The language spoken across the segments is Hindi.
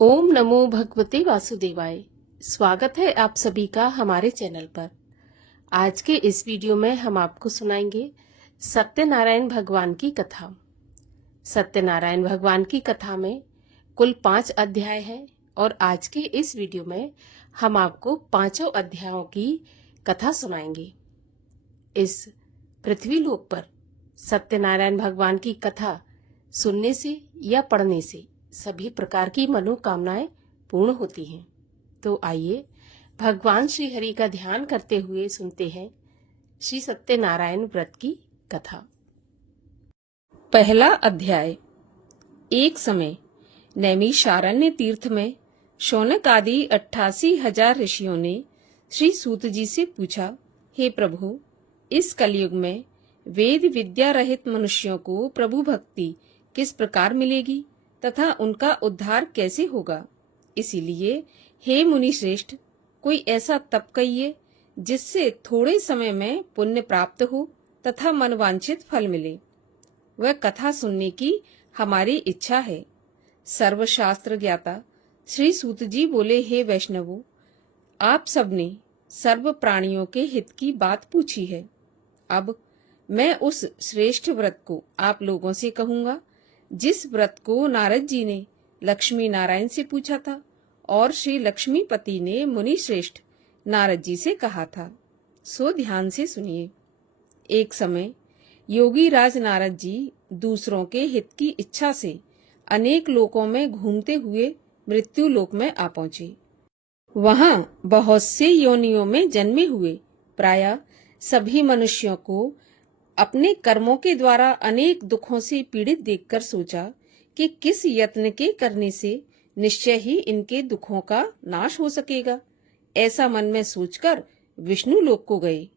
ओम नमो भगवते वासुदेवाय। स्वागत है आप सभी का हमारे चैनल पर। आज के इस वीडियो में हम आपको सुनाएंगे सत्यनारायण भगवान की कथा। सत्यनारायण भगवान की कथा में कुल 5 अध्याय हैं और आज के इस वीडियो में हम आपको 5 अध्यायों की कथा सुनाएंगे। इस पृथ्वी लोक पर सत्यनारायण भगवान की कथा सुनने से या पढ़ने से सभी प्रकार की मनोकामनाएं पूर्ण होती हैं। तो आइए भगवान श्री हरि का ध्यान करते हुए सुनते हैं श्री सत्यनारायण व्रत की कथा। पहला अध्याय। एक समय नैमिषारण्य तीर्थ में शौनक आदि 88,000 ऋषियों ने श्री सूत जी से पूछा, हे प्रभु, इस कलयुग में वेद विद्या रहित मनुष्यों को प्रभु भक्ति किस प्रकार मिलेगी तथा उनका उद्धार कैसे होगा। इसीलिए हे मुनि श्रेष्ठ, कोई ऐसा तप कहिए जिससे थोड़े समय में पुण्य प्राप्त हो तथा मनवांछित फल मिले। वह कथा सुनने की हमारी इच्छा है। सर्वशास्त्र ज्ञाता श्री सूत जी बोले, हे वैष्णवों, आप सबने सर्व प्राणियों के हित की बात पूछी है। अब मैं उस श्रेष्ठ व्रत को आप लोगों से कहूंगा जिस व्रत को नारद जी ने लक्ष्मी नारायण से पूछा था और श्री लक्ष्मीपति ने मुनि श्रेष्ठ नारद जी से कहा था। सो ध्यान से सुनिए। एक समय योगी राज नारद जी दूसरों के हित की इच्छा से अनेक लोकों में घूमते हुए मृत्यु लोक में आ पहुंचे। वहां बहुत से योनियों में जन्मे हुए प्रायः सभी मनुष्यों को अपने कर्मों के द्वारा अनेक दुखों से पीड़ित देखकर सोचा कि किस यत्न के करने से निश्चय ही इनके दुखों का नाश हो सकेगा। ऐसा मन में सोचकर विष्णु लोक को गए।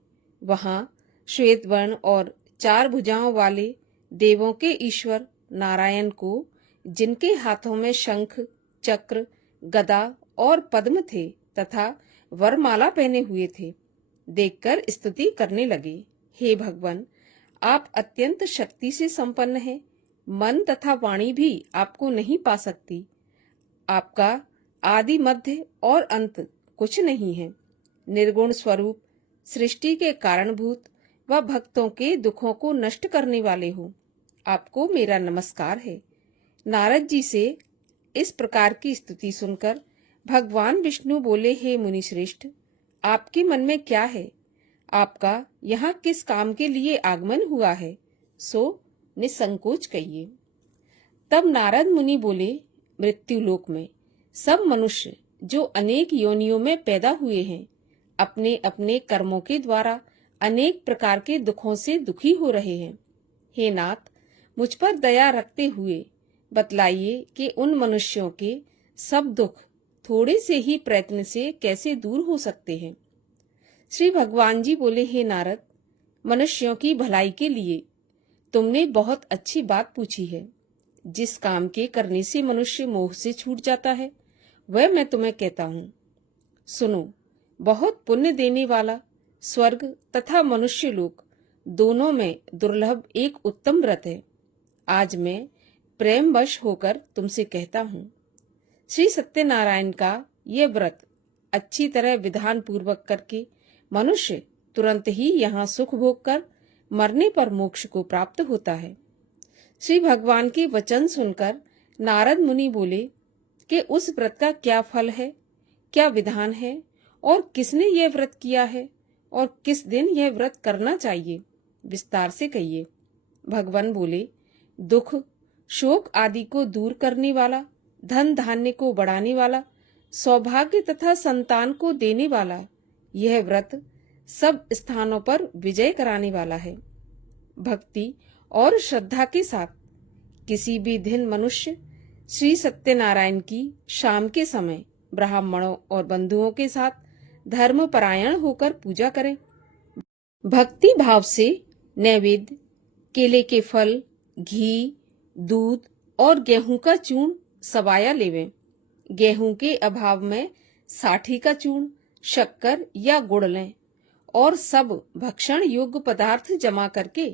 वहां श्वेत वर्ण और 4 भुजाओं वाले देवों के ईश्वर नारायण को, जिनके हाथों में शंख, चक्र, गदा और पद्म थे तथा वरमाला पहने हुए थे, देखकर स्तुति करने लगे। हे भगवान, आप अत्यंत शक्ति से संपन्न हैं। मन तथा वाणी भी आपको नहीं पा सकती। आपका आदि मध्य और अंत कुछ नहीं है। निर्गुण स्वरूप, सृष्टि के कारणभूत व भक्तों के दुखों को नष्ट करने वाले हो। आपको मेरा नमस्कार है। नारद जी से इस प्रकार की स्तुति सुनकर भगवान विष्णु बोले, हे मुनि श्रेष्ठ, आपके मन में क्या है? आपका यहाँ किस काम के लिए आगमन हुआ है? सो निसंकोच कहिए। तब नारद मुनि बोले, मृत्यु लोक में सब मनुष्य जो अनेक योनियों में पैदा हुए हैं, अपने अपने कर्मों के द्वारा अनेक प्रकार के दुखों से दुखी हो रहे हैं। हे नाथ, मुझ पर दया रखते हुए बतलाइए कि उन मनुष्यों के सब दुख थोड़े से ही प्रयत्न से कैसे दूर हो सकते हैं। श्री भगवान जी बोले, हे नारद, मनुष्यों की भलाई के लिए तुमने बहुत अच्छी बात पूछी है। जिस काम के करने से मनुष्य मोह से छूट जाता है वह मैं तुम्हें कहता हूँ। सुनो, बहुत पुण्य देने वाला स्वर्ग तथा मनुष्य लोक दोनों में दुर्लभ एक उत्तम व्रत है। आज मैं प्रेमवश होकर तुमसे कहता हूँ। श्री सत्यनारायण का यह व्रत अच्छी तरह विधान पूर्वक करके मनुष्य तुरंत ही यहाँ सुख भोग कर मरने पर मोक्ष को प्राप्त होता है। श्री भगवान के वचन सुनकर नारद मुनि बोले कि उस व्रत का क्या फल है, क्या विधान है और किसने यह व्रत किया है और किस दिन यह व्रत करना चाहिए, विस्तार से कहिए। भगवान बोले, दुख शोक आदि को दूर करने वाला, धन धान्य को बढ़ाने वाला, सौभाग्य तथा संतान को देने वाला यह व्रत सब स्थानों पर विजय कराने वाला है। भक्ति और श्रद्धा के साथ किसी भी दिन मनुष्य श्री सत्यनारायण की शाम के समय ब्राह्मणों और बंधुओं के साथ धर्मपरायण होकर पूजा करें। भक्ति भाव से नैवेद्य, केले के फल, घी, दूध और गेहूं का चूर्ण सवाया लेवें। गेहूं के अभाव में साठी का चूर्ण, शक्कर या गुड़ लें और सब भक्षण योग्य पदार्थ जमा करके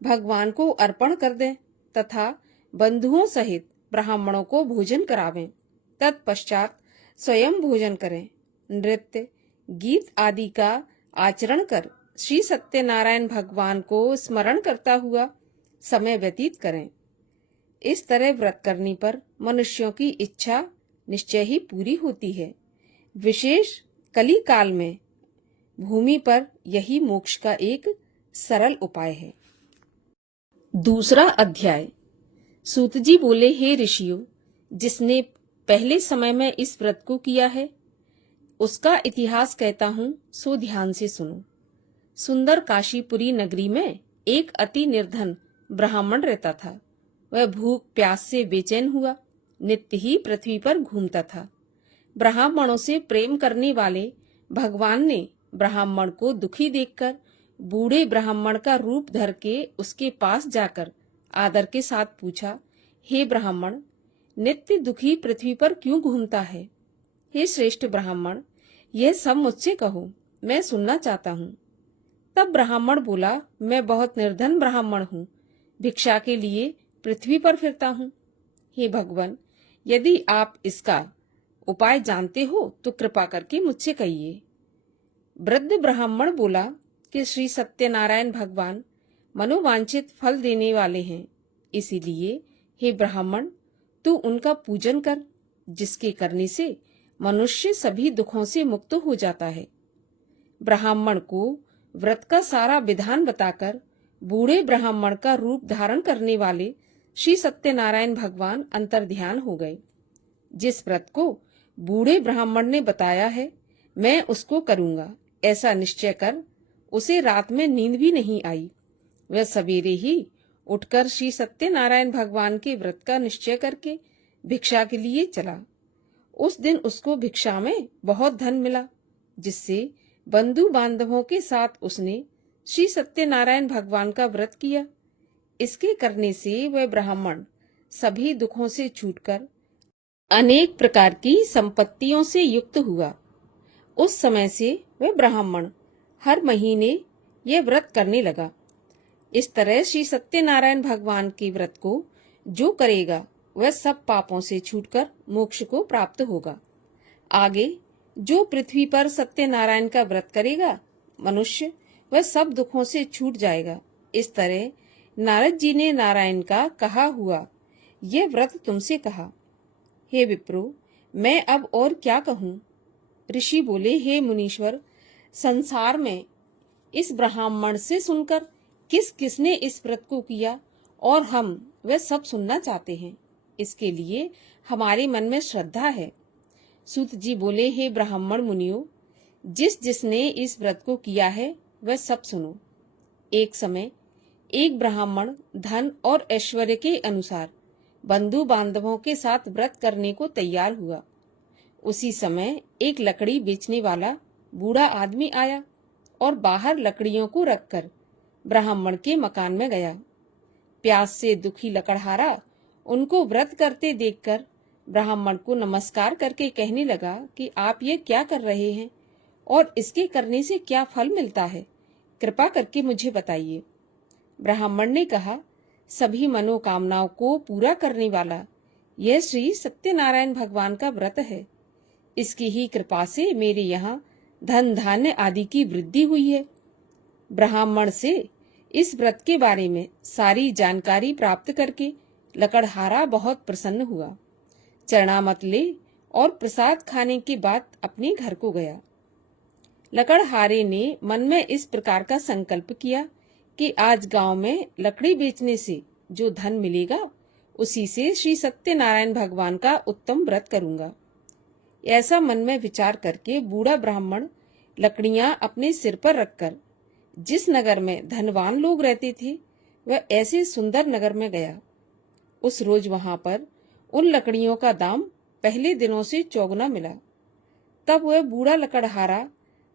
भगवान को अर्पण कर दें तथा बंधुओं सहित ब्राह्मणों को भोजन करावें। तत्पश्चात स्वयं भोजन करें। नृत्य, गीत आदि का आचरण कर श्री सत्यनारायण भगवान को स्मरण करता हुआ समय व्यतीत करें। इस तरह व्रत करने पर मनुष्यों की इच्छा निश्चय ही पूरी होती है। विशेष कली काल में भूमि पर यही मोक्ष का एक सरल उपाय है। दूसरा अध्याय। सूत जी बोले, हे ऋषियों, जिसने पहले समय में इस व्रत को किया है उसका इतिहास कहता हूं, सो ध्यान से सुनो। सुंदर काशीपुरी नगरी में एक अति निर्धन ब्राह्मण रहता था। वह भूख प्यास से बेचैन हुआ नित्य ही पृथ्वी पर घूमता था। ब्राह्मणों से प्रेम करने वाले भगवान ने ब्राह्मण को दुखी देखकर बूढ़े ब्राह्मण का रूप धर के उसके पास जाकर आदर के साथ पूछा, हे ब्राह्मण, नित्य दुखी पृथ्वी पर क्यों घूमता है? हे श्रेष्ठ ब्राह्मण, यह सब मुझसे कहो, मैं सुनना चाहता हूँ। तब ब्राह्मण बोला, मैं बहुत निर्धन ब्राह्मण हूँ, भिक्षा के लिए पृथ्वी पर फिरता हूँ। हे भगवान, यदि आप इसका उपाय जानते हो तो कृपा करके मुझसे कहिए। वृद्ध ब्राह्मण बोला कि श्री सत्यनारायण भगवान मनोवांछित फल देने वाले हैं, इसीलिए हे ब्राह्मण, तू उनका पूजन कर, जिसके करने से मनुष्य सभी दुखों से मुक्त हो जाता है। ब्राह्मण को व्रत का सारा विधान बताकर बूढ़े ब्राह्मण का रूप धारण करने वाले श्री सत्यनारायण भगवान अंतर्ध्यान हो गए। जिस व्रत को बूढ़े ब्राह्मण ने बताया है, मैं उसको करूंगा, ऐसा निश्चय कर उसे रात में नींद भी नहीं आई। वह सवेरे ही उठकर श्री सत्यनारायण भगवान के व्रत का निश्चय करके भिक्षा के लिए चला। उस दिन उसको भिक्षा में बहुत धन मिला, जिससे बंधु बांधवों के साथ उसने श्री सत्यनारायण भगवान का व्रत किया। इसके करने से वह ब्राह्मण सभी दुखों से छूटकर अनेक प्रकार की संपत्तियों से युक्त हुआ। उस समय से वह ब्राह्मण हर महीने यह व्रत करने लगा। इस तरह श्री सत्यनारायण भगवान के व्रत को जो करेगा वह सब पापों से छूटकर मोक्ष को प्राप्त होगा। आगे जो पृथ्वी पर सत्यनारायण का व्रत करेगा मनुष्य, वह सब दुखों से छूट जाएगा। इस तरह नारद जी ने नारायण का कहा हुआ यह व्रत तुमसे कहा। हे विप्रो, मैं अब और क्या कहूँ? ऋषि बोले, हे मुनीश्वर, संसार में इस ब्राह्मण से सुनकर किस किसने इस व्रत को किया और हम वह सब सुनना चाहते हैं। इसके लिए हमारे मन में श्रद्धा है। सूत जी बोले, हे ब्राह्मण मुनियों, जिस जिसने इस व्रत को किया है वह सब सुनो। एक समय एक ब्राह्मण धन और ऐश्वर्य के अनुसार बंधु बांधवों के साथ व्रत करने को तैयार हुआ। उसी समय एक लकड़ी बेचने वाला बूढ़ा आदमी आया और बाहर लकड़ियों को रखकर ब्राह्मण के मकान में गया। प्यास से दुखी लकड़हारा उनको व्रत करते देखकर ब्राह्मण को नमस्कार करके कहने लगा कि आप ये क्या कर रहे हैं और इसके करने से क्या फल मिलता है, कृपा करके मुझे बताइए। ब्राह्मण ने कहा, सभी मनोकामनाओं को पूरा करने वाला यह श्री सत्यनारायण भगवान का व्रत है। इसकी ही कृपा से मेरे यहाँ धन धान्य आदि की वृद्धि हुई है। ब्राह्मण से इस व्रत के बारे में सारी जानकारी प्राप्त करके लकड़हारा बहुत प्रसन्न हुआ। चरणामत ले और प्रसाद खाने के बाद अपने घर को गया। लकड़हारे ने मन में इस प्रकार का संकल्प किया कि आज गांव में लकड़ी बेचने से जो धन मिलेगा उसी से श्री सत्यनारायण भगवान का उत्तम व्रत करूंगा। ऐसा मन में विचार करके बूढ़ा ब्राह्मण लकड़ियां अपने सिर पर रखकर जिस नगर में धनवान लोग रहते थे वह ऐसे सुंदर नगर में गया। उस रोज वहां पर उन लकड़ियों का दाम पहले दिनों से चौगुना मिला। तब वह बूढ़ा लकड़हारा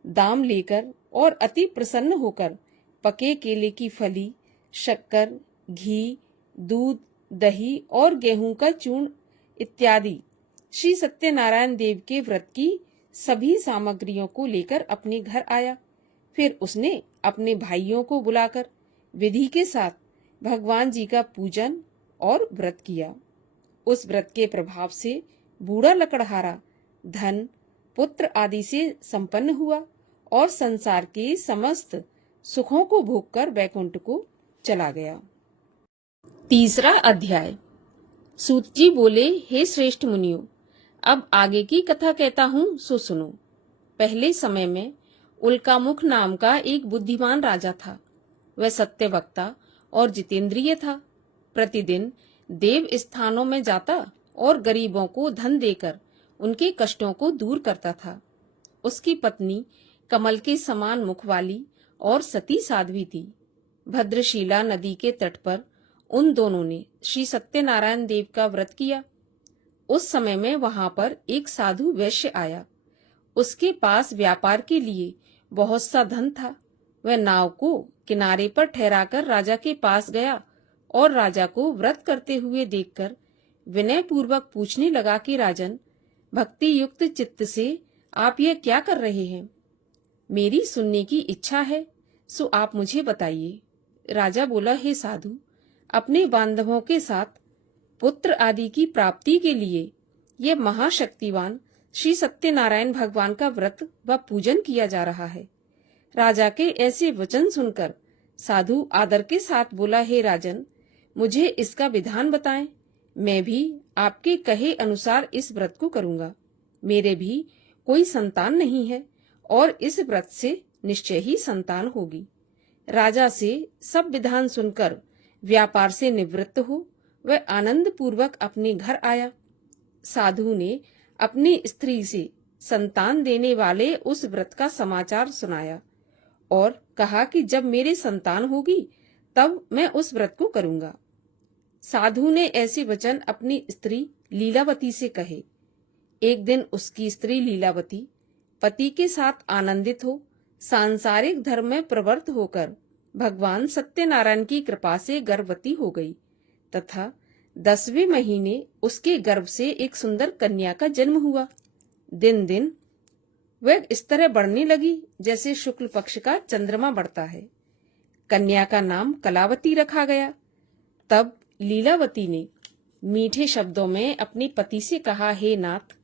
दाम लेकर और अति प्रसन्न होकर पके केले की फली, शक्कर, घी, दूध, दही और गेहूं का चूर्ण इत्यादि श्री सत्यनारायण देव के व्रत की सभी सामग्रियों को लेकर अपने घर आया। फिर उसने अपने भाइयों को बुलाकर विधि के साथ भगवान जी का पूजन और व्रत किया। उस व्रत के प्रभाव से बूढ़ा लकड़हारा धन, पुत्र आदि से संपन्न हुआ और संसार के समस्त सुखों को भोगकर वैकुंठ को चला गया। तीसरा अध्याय। सूत जी बोले, हे श्रेष्ठ मुनियों, अब आगे की कथा कहता हूँ, सो सुनो। पहले समय में उल्कामुख नाम का एक बुद्धिमान राजा था। वह सत्यवक्ता और जितेंद्रिय था। प्रतिदिन देव स्थानों में जाता और गरीबों को धन देकर उनके कष्टों को दूर करता था। उसकी पत्नी कमल के समान मुख वाली और सती साध्वी थी। भद्रशिला नदी के तट पर उन दोनों ने श्री सत्यनारायण देव का व्रत किया। उस समय में वहां पर एक साधु वैश्य आया। उसके पास व्यापार के लिए बहुत सा धन था। वह नाव को किनारे पर ठहराकर राजा के पास गया और राजा को व्रत करते हुए देखकर विनय पूर्वक पूछने लगा कि राजन, भक्ति युक्त चित्त से आप यह क्या कर रहे हैं? मेरी सुनने की इच्छा है, सो आप मुझे बताइए। राजा बोला, हे साधु, अपने बांधवों के साथ पुत्र आदि की प्राप्ति के लिए यह महाशक्तिवान श्री सत्यनारायण भगवान का व्रत व पूजन किया जा रहा है। राजा के ऐसे वचन सुनकर साधु आदर के साथ बोला, हे राजन, मुझे इसका विधान बताएं। मैं भी आपके कहे अनुसार इस व्रत को करूंगा। मेरे भी कोई संतान नहीं है और इस व्रत से निश्चय ही संतान होगी। राजा से सब विधान सुनकर व्यापार से निवृत्त हो वह आनंद पूर्वक अपने घर आया। साधु ने अपनी स्त्री से संतान देने वाले उस व्रत का समाचार सुनाया और कहा कि जब मेरे संतान होगी तब मैं उस व्रत को करूंगा। साधु ने ऐसे वचन अपनी स्त्री लीलावती से कहे। एक दिन उसकी स्त्री लीलावती पति के साथ आनंदित हो सांसारिक धर्म में प्रवृत्त होकर भगवान सत्यनारायण की कृपा से गर्भवती हो गई तथा 10वें महीने उसके गर्भ से एक सुंदर कन्या का जन्म हुआ। दिन दिन वह इस तरह बढ़ने लगी जैसे शुक्ल पक्ष का चंद्रमा बढ़ता है। कन्या का नाम कलावती रखा गया। तब लीलावती ने मीठे शब्दों में अपने पति से कहा, हे नाथ,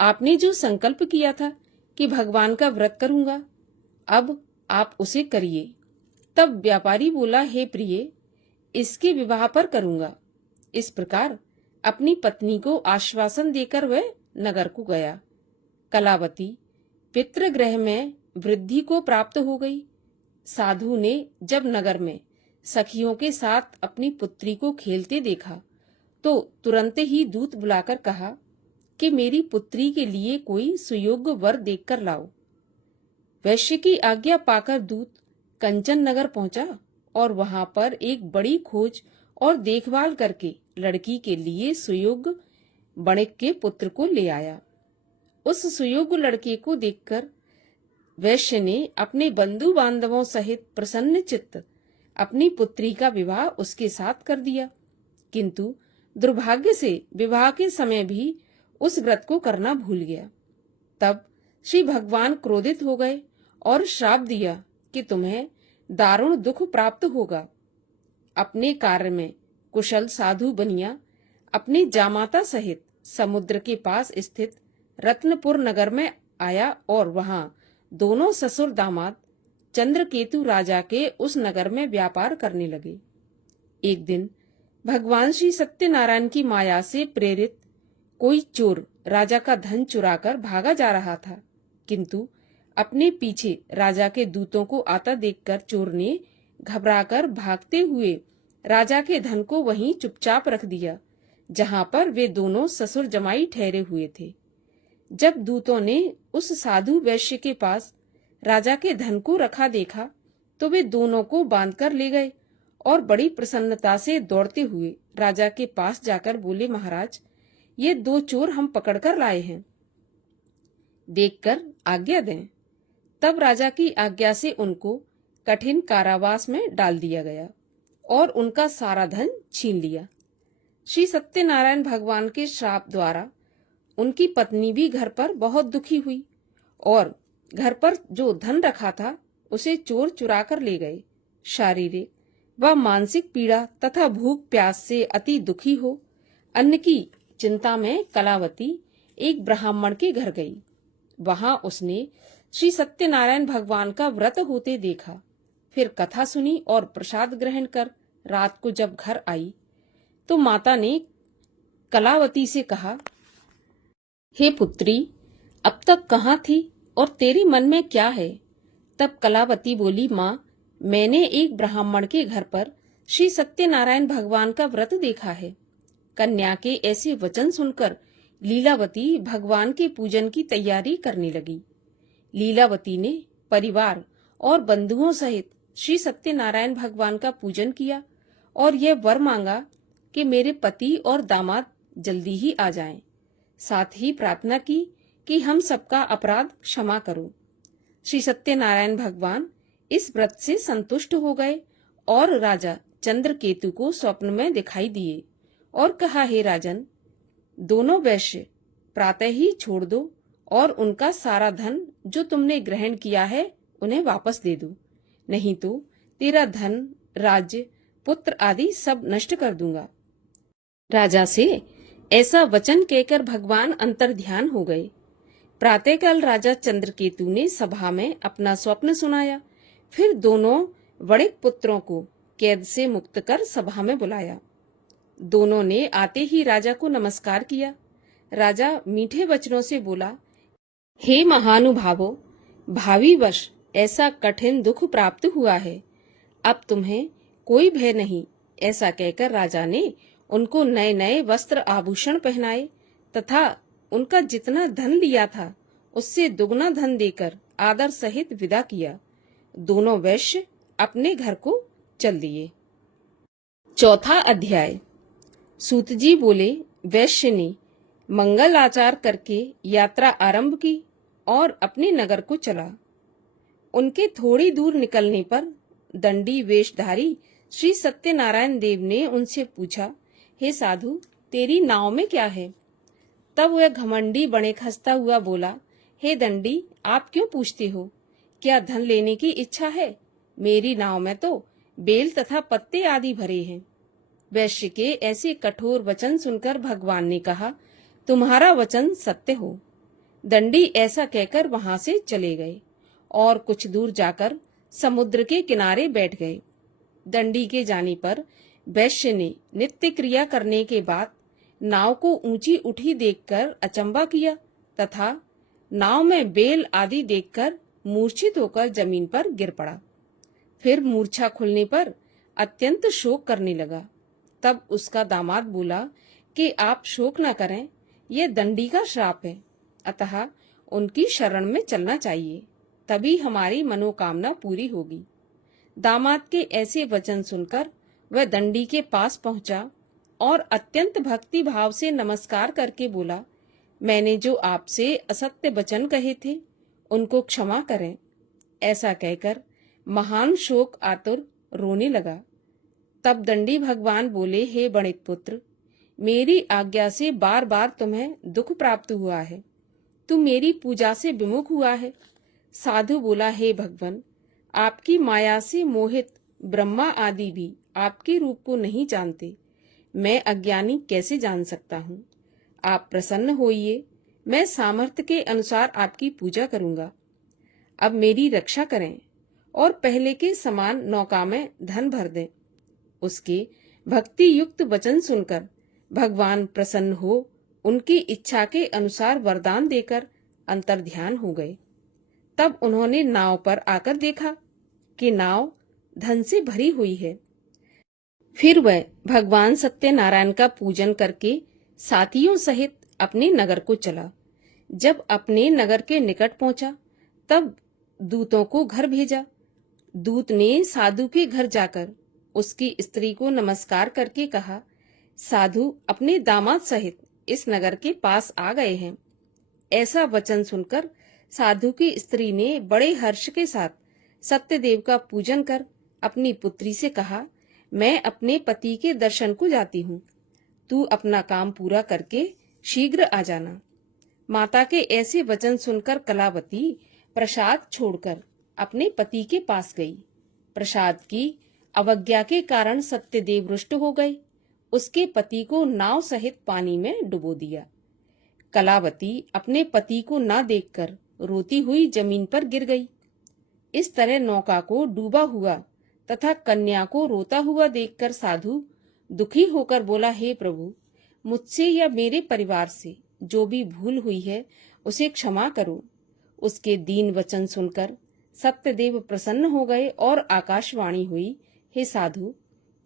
आपने जो संकल्प किया था कि भगवान का व्रत करूंगा, अब आप उसे करिए। तब व्यापारी बोला, हे प्रिय, इसके विवाह पर करूंगा। इस प्रकार अपनी पत्नी को आश्वासन देकर वह नगर को गया। कलावती पितृगृह में वृद्धि को प्राप्त हो गई। साधु ने जब नगर में सखियों के साथ अपनी पुत्री को खेलते देखा तो तुरंत ही दूत बुलाकर कहा कि मेरी पुत्री के लिए कोई सुयोग्य वर देखकर लाओ। वैश्य की आज्ञा पाकर दूत कंचन नगर पहुंचा और वहां पर एक बड़ी खोज और देखभाल करके लड़की के लिए सुयोग्य वणिक के पुत्र को ले आया। उस सुयोग्य लड़के को देखकर वैश्य ने अपने बंधु बांधवों सहित प्रसन्न चित्त अपनी पुत्री का विवाह उसके साथ कर दिया। किंतु दुर्भाग्य से विवाह के समय भी उस व्रत को करना भूल गया। तब श्री भगवान क्रोधित हो गए और श्राप दिया कि तुम्हें दारुण दुख प्राप्त होगा। अपने कार्य में कुशल साधु बनिया अपने जामाता सहित समुद्र के पास स्थित रत्नपुर नगर में आया और वहां दोनों ससुर दामाद चंद्रकेतु राजा के उस नगर में व्यापार करने लगे। एक दिन भगवान श्री सत्यनारायण की माया से प्रेरित कोई चोर राजा का धन चुराकर भागा जा रहा था, किंतु अपने पीछे राजा के दूतों को आता देखकर चोर ने घबराकर भागते हुए राजा के धन को वहीं चुपचाप रख दिया जहां पर वे दोनों ससुर जमाई ठहरे हुए थे। जब दूतों ने उस साधु वैश्य के पास राजा के धन को रखा देखा तो वे दोनों को बांधकर ले गए और बड़ी प्रसन्नता से दौड़ते हुए राजा के पास जाकर बोले, महाराज, ये दो चोर हम पकड़कर लाए हैं, देखकर आज्ञा दें। तब राजा की आज्ञा से उनको कठिन कारावास में डाल दिया गया और उनका सारा धन छीन लिया। श्री सत्यनारायण भगवान के श्राप द्वारा उनकी पत्नी भी घर पर बहुत दुखी हुई और घर पर जो धन रखा था उसे चोर चुरा कर ले गए। शारीरिक व मानसिक पीड़ा तथा भूख प्यास से अति दुखी हो अन्न की चिंता में कलावती एक ब्राह्मण के घर गई। वहां उसने श्री सत्यनारायण भगवान का व्रत होते देखा। फिर कथा सुनी और प्रसाद ग्रहण कर रात को जब घर आई तो माता ने कलावती से कहा, हे पुत्री, अब तक कहाँ थी और तेरे मन में क्या है? तब कलावती बोली, माँ, मैंने एक ब्राह्मण के घर पर श्री सत्यनारायण भगवान का व्रत देखा है। कन्या के ऐसे वचन सुनकर लीलावती भगवान के पूजन की तैयारी करने लगी। लीलावती ने परिवार और बंधुओं सहित श्री सत्यनारायण भगवान का पूजन किया और यह वर मांगा कि मेरे पति और दामाद जल्दी ही आ जाएं। साथ ही प्रार्थना की कि हम सबका अपराध क्षमा करो। श्री सत्यनारायण भगवान इस व्रत से संतुष्ट हो गए और राजा चंद्रकेतु को स्वप्न में दिखाई दिए और कहा, हे राजन, दोनों वैश्य प्रातः ही छोड़ दो और उनका सारा धन जो तुमने ग्रहण किया है उन्हें वापस दे दो, नहीं तो तेरा धन, राज्य, पुत्र आदि सब नष्ट कर दूंगा। राजा से ऐसा वचन कहकर भगवान अंतर्ध्यान हो गए। प्रातःकाल राजा चंद्रकेतु ने सभा में अपना स्वप्न सुनाया। फिर दोनों बड़े पुत्रों को कैद से मुक्त कर सभा में बुलाया। दोनों ने आते ही राजा को नमस्कार किया। राजा मीठे वचनों से बोला, हे महानुभावों, भावी वर्ष ऐसा कठिन दुख प्राप्त हुआ है, अब तुम्हें कोई भय नहीं। ऐसा कहकर राजा ने उनको नए नए वस्त्र आभूषण पहनाए तथा उनका जितना धन लिया था उससे दुगना धन देकर आदर सहित विदा किया। दोनों वैश्य अपने घर को चल दिए। चौथा अध्याय। सूत जी बोले, वैश्य ने मंगल आचार करके यात्रा आरंभ की और अपने नगर को चला। उनके थोड़ी दूर निकलने पर दंडी वेशधारी श्री सत्यनारायण देव ने उनसे पूछा, हे साधु, तेरी नाव में क्या है? तब वह घमंडी बने खसता हुआ बोला, हे दंडी, आप क्यों पूछते हो? क्या धन लेने की इच्छा है? मेरी नाव में तो बेल तथा पत्ते आदि भरे हैं। वैश्य के ऐसे कठोर वचन सुनकर भगवान ने कहा, तुम्हारा वचन सत्य हो। दंडी ऐसा कहकर वहां से चले गए और कुछ दूर जाकर समुद्र के किनारे बैठ गए। दंडी के जाने पर वैश्य ने नित्य क्रिया करने के बाद नाव को ऊंची उठी देखकर अचंबा किया तथा नाव में बेल आदि देखकर मूर्छित होकर जमीन पर गिर पड़ा। फिर मूर्छा खुलने पर अत्यंत शोक करने लगा। तब उसका दामाद बोला कि आप शोक न करें, यह दंडी का श्राप है, अतः उनकी शरण में चलना चाहिए, तभी हमारी मनोकामना पूरी होगी। दामाद के ऐसे वचन सुनकर वह दंडी के पास पहुंचा और अत्यंत भक्ति भाव से नमस्कार करके बोला, मैंने जो आपसे असत्य वचन कहे थे उनको क्षमा करें। ऐसा कहकर महान शोक आतुर रोने लगा। तब दंडी भगवान बोले, हे बणिक पुत्र, मेरी आज्ञा से बार बार तुम्हें दुख प्राप्त हुआ है, तुम मेरी पूजा से विमुख हुआ है। साधु बोला, हे भगवान, आपकी माया से मोहित ब्रह्मा आदि भी आपके रूप को नहीं जानते, मैं अज्ञानी कैसे जान सकता हूँ? आप प्रसन्न होइए, मैं सामर्थ्य के अनुसार आपकी पूजा करूंगा। अब मेरी रक्षा करें और पहले के समान नौका में धन भर दें। उसके भक्ति युक्त वचन सुनकर भगवान प्रसन्न हो उनकी इच्छा के अनुसार वरदान देकर अंतर्ध्यान हो गए। तब उन्होंने नाव पर आकर देखा कि नाव धन से भरी हुई है। फिर वह भगवान सत्यनारायण का पूजन करके साथियों सहित अपने नगर को चला। जब अपने नगर के निकट पहुंचा तब दूतों को घर भेजा। दूत ने साधु के घर जाकर उसकी स्त्री को नमस्कार करके कहा, साधु अपने दामाद सहित इस नगर के पास आ गए हैं। ऐसा वचन सुनकर साधु की स्त्री ने बड़े हर्ष के साथ सत्यदेव का पूजन कर अपनी पुत्री से कहा, मैं अपने पति के दर्शन को जाती हूँ, तू अपना काम पूरा करके शीघ्र आ जाना। माता के ऐसे वचन सुनकर कलावती प्रसाद छोड़कर अपने पति के पास गई। प्रसाद की अवज्ञा के कारण सत्यदेव रुष्ट हो गए। उसके पति को नाव सहित पानी में डुबो दिया। कलावती अपने पति को न देखकर रोती हुई जमीन पर गिर गई। इस तरह नौका को डूबा हुआ तथा कन्या को रोता हुआ देखकर साधु दुखी होकर बोला, हे प्रभु, मुझसे या मेरे परिवार से जो भी भूल हुई है उसे क्षमा करो। उसके दीन वचन सुनकर सत्यदेव प्रसन्न हो गए और आकाशवाणी हुई, हे साधु,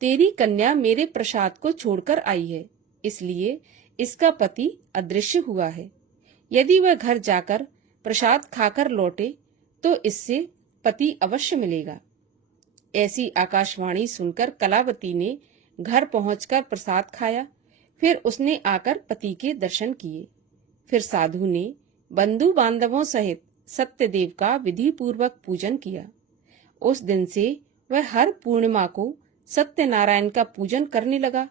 तेरी कन्या मेरे प्रसाद को छोड़कर आई है, इसलिए इसका पति अदृश्य हुआ है। यदि वह घर जाकर प्रसाद खाकर लौटे तो इससे पति अवश्य मिलेगा। ऐसी आकाशवाणी सुनकर कलावती ने घर पहुंचकर प्रसाद खाया। फिर उसने आकर पति के दर्शन किए। फिर साधु ने बंधु बांधवों सहित सत्यदेव का विधि पूर्वक पूजन किया। उस दिन से वह हर पूर्णिमा को सत्यनारायण का पूजन करने लगा।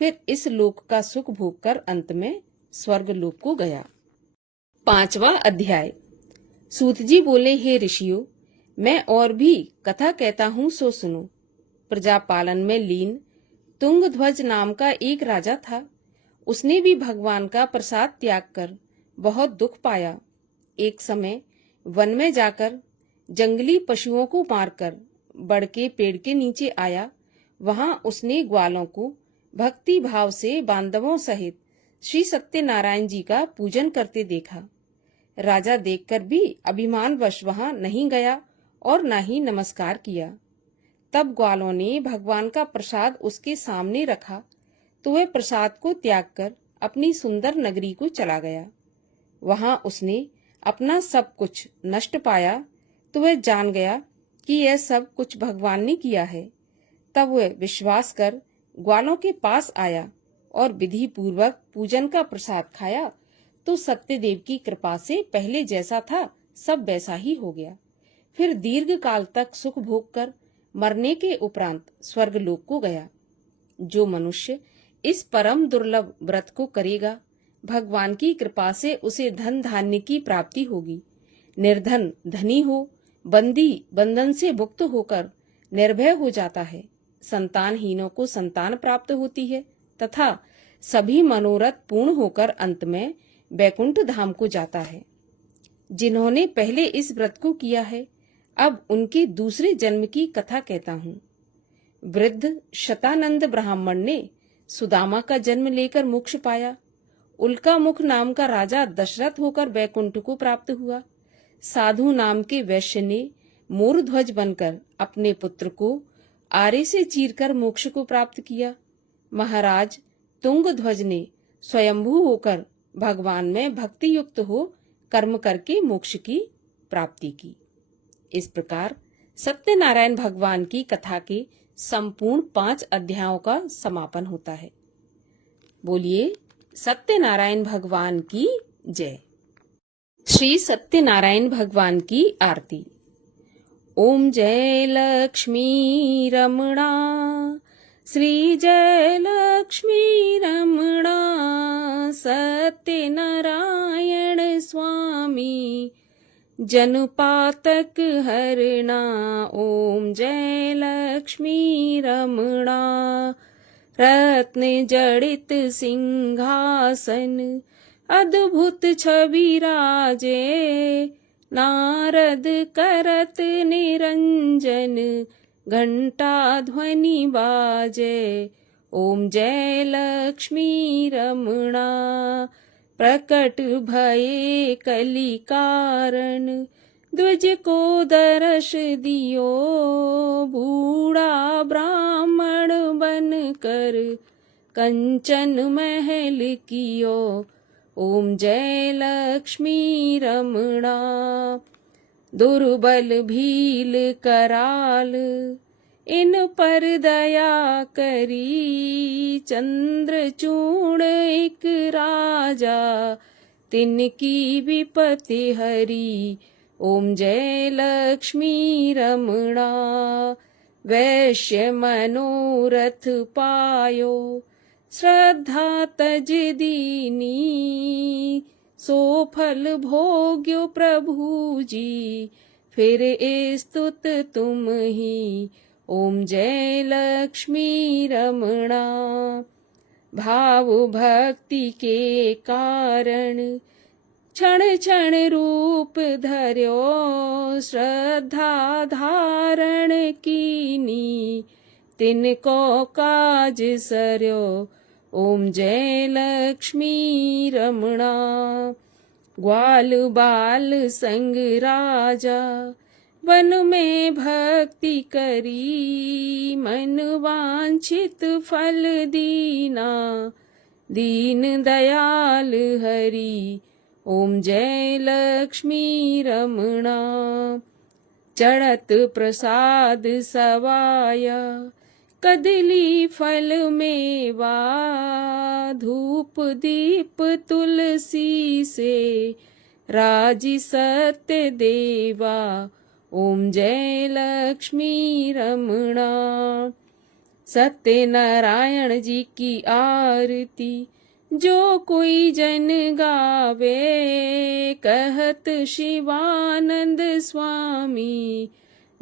फिर इस लोक का सुख भोगकर अंत में स्वर्ग लोक को गया। 5वां अध्याय। सूत जी बोले, हे ऋषियों, मैं और भी कथा कहता हूँ, सो सुनो। प्रजा पालन में लीन तुंगध्वज नाम का एक राजा था। उसने भी भगवान का प्रसाद त्याग कर बहुत दुख पाया। एक समय वन में जाकर जंगली पशुओं को मारकर बड़ के पेड़ के नीचे आया। वहां उसने ग्वालों को भक्ति भाव से बांधवों सहित श्री सत्यनारायण जी का पूजन करते देखा। राजा देखकर भी अभिमानवश वहां नहीं गया और न ही नमस्कार किया। तब ग्वालों ने भगवान का प्रसाद उसके सामने रखा तो वह प्रसाद को त्याग कर अपनी सुंदर नगरी को चला गया। वहां उसने अपना सब कुछ नष्ट पाया तो वह जान गया कि यह सब कुछ भगवान ने किया है। तब वह विश्वास कर ग्वालों के पास आया और विधि पूर्वक पूजन का प्रसाद खाया तो सत्यदेव की कृपा से पहले जैसा था सब वैसा ही हो गया। फिर दीर्घ काल तक सुख भोग कर मरने के उपरांत स्वर्ग लोक को गया। जो मनुष्य इस परम दुर्लभ व्रत को करेगा, भगवान की कृपा से उसे धन धान्य की प्राप्ति होगी। निर्धन धनी हो, बंदी बंधन से मुक्त होकर निर्भय हो जाता है। संतानहीनों को संतान प्राप्त होती है तथा सभी मनोरथ पूर्ण होकर अंत में वैकुंठ धाम को जाता है। जिन्होंने पहले इस व्रत को किया है, अब उनके दूसरे जन्म की कथा कहता हूँ। वृद्ध शतानंद ब्राह्मण ने सुदामा का जन्म लेकर मोक्ष पाया। उल्का मुख नाम का राजा दशरथ होकर वैकुंठ को प्राप्त हुआ। साधु नाम के वैश्य ने मोरध्वज बनकर अपने पुत्र को आरे से चीरकर मोक्ष को प्राप्त किया। महाराज तुंगध्वज ने स्वयंभू होकर भगवान में भक्ति युक्त हो कर्म करके मोक्ष की प्राप्ति की। इस प्रकार सत्यनारायण भगवान की कथा के संपूर्ण 5 अध्यायों का समापन होता है। बोलिए सत्यनारायण भगवान की जय। श्री सत्यनारायण भगवान की आरती। ओम जय लक्ष्मी रमणा, श्री जय लक्ष्मी रमणा, सत्यनारायण स्वामी जनपातक हरणा। ओम जय लक्ष्मी रमणा, रत्न जड़ित सिंहासन अद्भुत छवि राजे, नारद करत निरंजन घंटा ध्वनि बाजे। ओम जय लक्ष्मी रमणा, प्रकट भये कलि कारण, द्विज को दर्श दियो, बूढ़ा ब्राह्मण बन कर कंचन महल कियो। ओम जय लक्ष्मी रमणा, दुर्बल भील कराल इन पर दया करी, चंद्रचूड़ एक राजा तिनकी विपत्ति हरी। ओम जय लक्ष्मी रमणा, वैश्य मनोरथ पायो, श्रद्धा तज दीनी, सो फल भोग्यो प्रभु जी, फिर स्तुत तुम ही। ओम जय लक्ष्मी रमणा, भाव भक्ति के कारण क्षण क्षण रूप धर्यो, श्रद्धा धारण कीनी तिनको काज सर्यो। ओम जय लक्ष्मी रमणा। ग्वाल बाल संग राजा वन में भक्ति करी, मन वांछित फल दीना दीन दयाल हरि। ओम जय लक्ष्मी रमणा। चढ़त प्रसाद सवाया, कदली फल मेवा, धूप दीप तुलसी से राजी सत्य देवा। ओम जय लक्ष्मी रमणा। सत्य नारायण जी की आरती जो कोई जन गावे, कहत शिवानंद स्वामी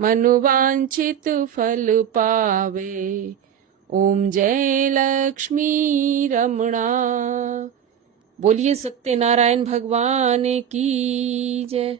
मनोवांछित फल पावे। ओम जय लक्ष्मी रमणा। बोलिए सत्यनारायण भगवान की जय।